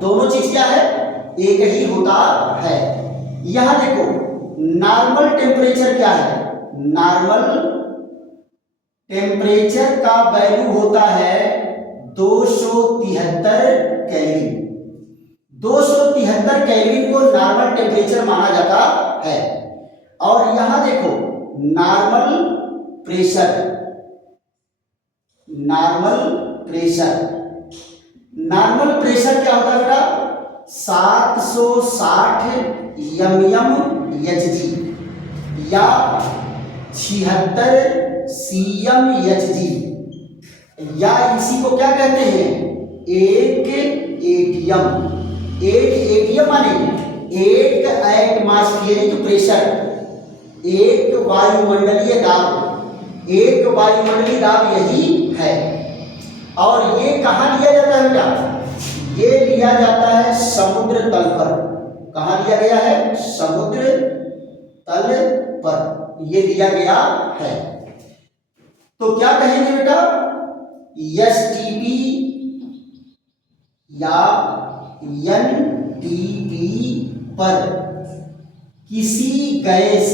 दोनों चीज क्या है, एक ही होता है। यहां देखो नॉर्मल टेम्परेचर क्या है, नॉर्मल टेम्परेचर का वैल्यू होता है 273 केल्विन। 273 केल्विन को नॉर्मल टेम्परेचर माना जाता है। और यहां देखो normal pressure, normal pressure, normal pressure क्या होता है बेटा, 760 mmHg या 76 cmHg, या इसी को क्या कहते हैं, एक एटीएम। एक एटीएम माने एक एटमॉस्फेरिक प्रेशर, एक वायुमंडलीय दाब, एक वायुमंडलीय दाब यही है। और ये कहाँ लिया जाता है बेटा, ये लिया जाता है समुद्र तल पर। कहाँ लिया गया है, समुद्र तल पर ये लिया गया है। तो क्या कहेंगे बेटा, एसटीपी या एनटीपी पर किसी गैस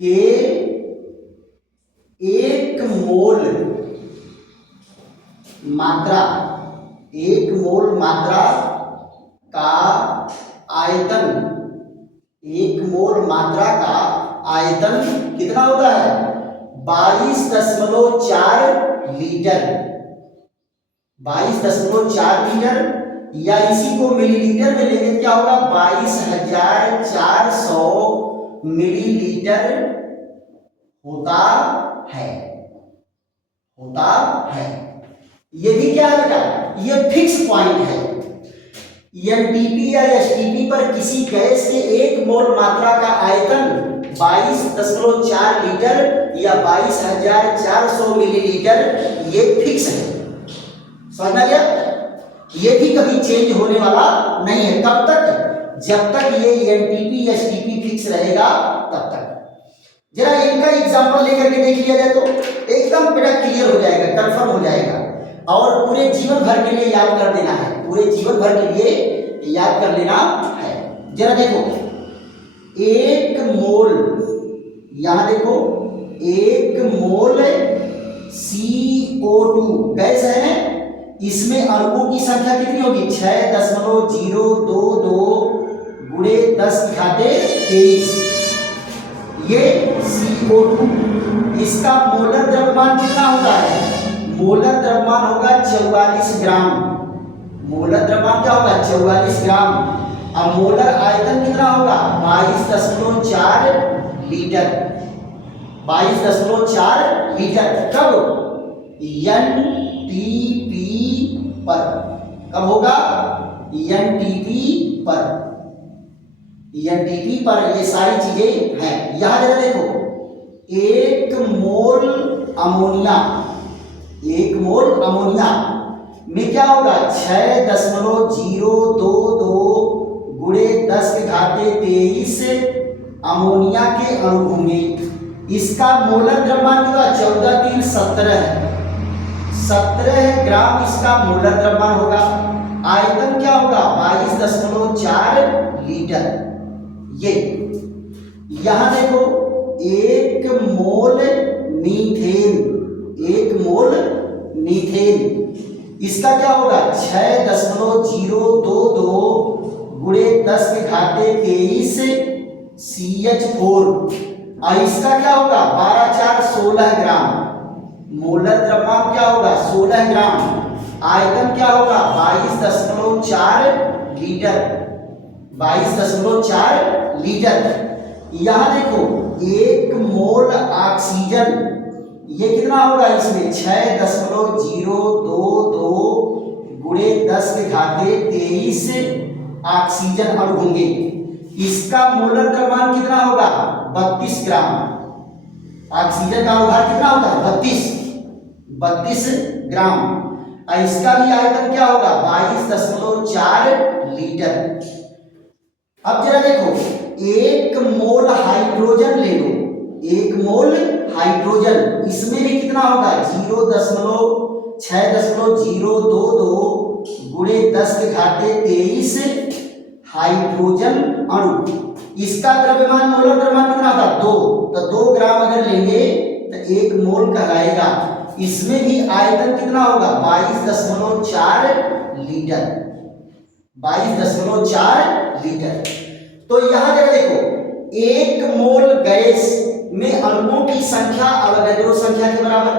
के 1 मोल मात्रा, 1 मोल मात्रा का आयतन, 1 मोल मात्रा का आयतन कितना होता है, 22.4 लीटर, 22.4 लीटर, या इसी को मिलीलीटर में लेंगे क्या होगा, 22,400 मिलीलीटर होता है, होता है। ये भी क्या है बेटा, ये फिक्स पॉइंट है। एनटीपी या एसटीपी पर किसी गैस के 1 मोल मात्रा का आयतन 22.4 लीटर या 22,400 मिलीलीटर, ये फिक्स है। समझ में गया, ये भी कभी चेंज होने वाला नहीं है। कब तक, जब तक ये एनटीपी एसटीपी फिक्स रहेगा तब तक। जरा इनका एग्जांपल लेकर के देख लिया जाए तो एकदम बेटा क्लियर हो जाएगा, कंफर्म हो जाएगा, और पूरे जीवन भर के लिए याद कर देना है, पूरे जीवन भर के लिए याद कर लेना है। जरा देखो 1 मोल, यहां देखो 1 मोल CO2 गैस है, इसमें अणुओं की संख्या कितनी होगी, 6.022 गुणे 10⁻23। ये CO2, इसका मोलर द्रव्यमान कितना होता है, मोलर द्रव्यमान होगा 44 ग्राम। मोलर द्रव्यमान क्या होगा, 44 ग्राम। अब मोलर आयतन कितना होगा, 22.4 लीटर, 22.4 लीटर। कब, एनटीपी पर, कब होगा, एनटीपी पर, एनटीपी पर ये सारी चीजें हैं। यहां जरा देखो 1 मोल अमोनिया, 1 मोल अमोनिया में क्या होगा, 6.022 गुणे 10⁻23 अमोनिया के अणु होंगे। इसका मोलर द्रव्यमान कितना, 14,317 है, 17 ग्राम इसका मोलर द्रव्यमान होगा। आयतन क्या होगा, 22.4 लीटर। ये यहां देखो 1 मोल मीथेन, 1 मोल मीथेन, इसका क्या होगा, 6.022 गुणे 10⁻23 CH4, और इसका क्या होगा, 12,416 ग्राम। मोलर द्रव्यमान क्या होगा, 16 ग्राम। आयतन क्या होगा, 22.4 लीटर, 22.4 लीटर। यहां देखो 1 मोल ऑक्सीजन, ये कितना होगा, इसमें 6.022 गुणे 10⁻23 ऑक्सीजन अणु होंगे। इसका मोलर द्रव्यमान कितना होगा, 32 ग्राम। ऑक्सीजन का अनुभार कितना होता है, 32 ग्राम। और इसका भी आयतन क्या होगा, 22.4 लीटर। अब जरा देखो 1 मोल हाइड्रोजन ले लो, 1 मोल हाइड्रोजन, इसमें भी कितना होगा, 6.022 गुणे 10⁻23 हाइड्रोजन अणु। इसका द्रव्यमान मोलर द्रव्यमान कितना था 2, तो 2 ग्राम अगर लेंगे तो 1 मोल कहलाएगा। इसमें भी आयतन कितना होगा 22.4 लीटर, 22.4 लीटर। तो यहां जरा देखो 1 मोल गैस में अणुओं की संख्या अवोगाड्रो संख्या के बराबर,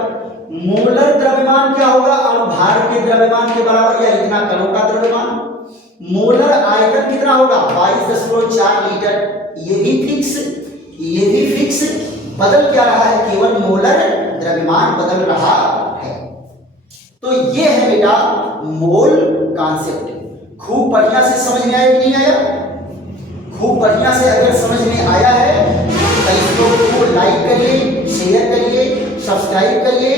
मोलर द्रव्यमान क्या होगा अणुभार के द्रव्यमान के बराबर या इतना कणों का द्रव्यमान। मोलर आयतन कितना होगा 22.4 लीटर। ये भी फिक्स, ये भी फिक्स, बदल क्या रहा है केवल मोलर द्रव्यमान बदल रहा है। तो ये है बेटा मोल कॉन्सेप्ट। खूब बढ़िया से समझ में आया कि नहीं आया? खूब बढ़िया से अगर समझ में आया है तो इसको लाइक करिए, शेयर करिए, सब्सक्राइब करिए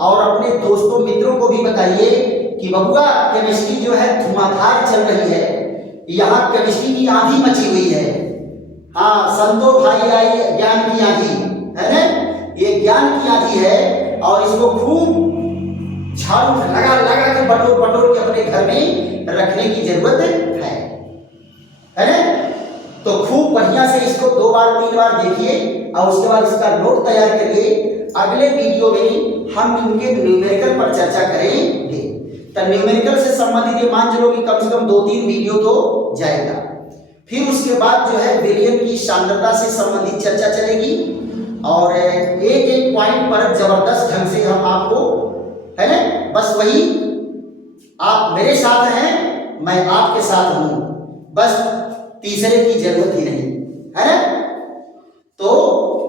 और अपने दोस्तों मित्रों को भी बताइए कि बबुआ केमिस्ट्री जो है धुआंधार चल रही है, यहाँ केमिस्ट्री की आंधी मची हुई है। हाँ संतो भाई आई ज्ञान की आंधी है ना, ये ज्ञान की आंधी है और इसको खूब झाड़ू लगा लगा के बटोर बटोर के अपने घर में रखने की जरूरत है ना। तो खूब बढ़िया से इसको 2 बार 3 बार देखिए और उसके बाद इसका नोट तैयार करिए। अगले वीडियो में हम इनके न्यूमेरिकल पर चर्चा करेंगे। तो न्यूमेरिकल से संबंधित ये मान चलो कि कम से कम 2-3 वीडियो तो जाएगा। फिर उसके बाद जो है विलयन की सांद्रता से संबंधित चर्चा चलेगी और एक एक पॉइंट पर जबरदस्त ढंग से हम आपको है ना, बस वही आप मेरे साथ हैं, मैं आपके साथ हूं, बस तीसरे की जरूरत ही नहीं है ना। तो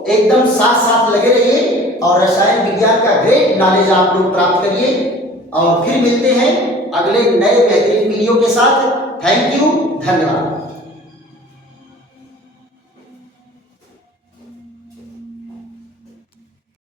एकदम साथ साथ लगे रहिए और रसायन विज्ञान का ग्रेट नॉलेज आप लोग प्राप्त करिए और फिर मिलते हैं अगले नए बेहतरीन वीडियो के साथ। थैंक यू, धन्यवाद।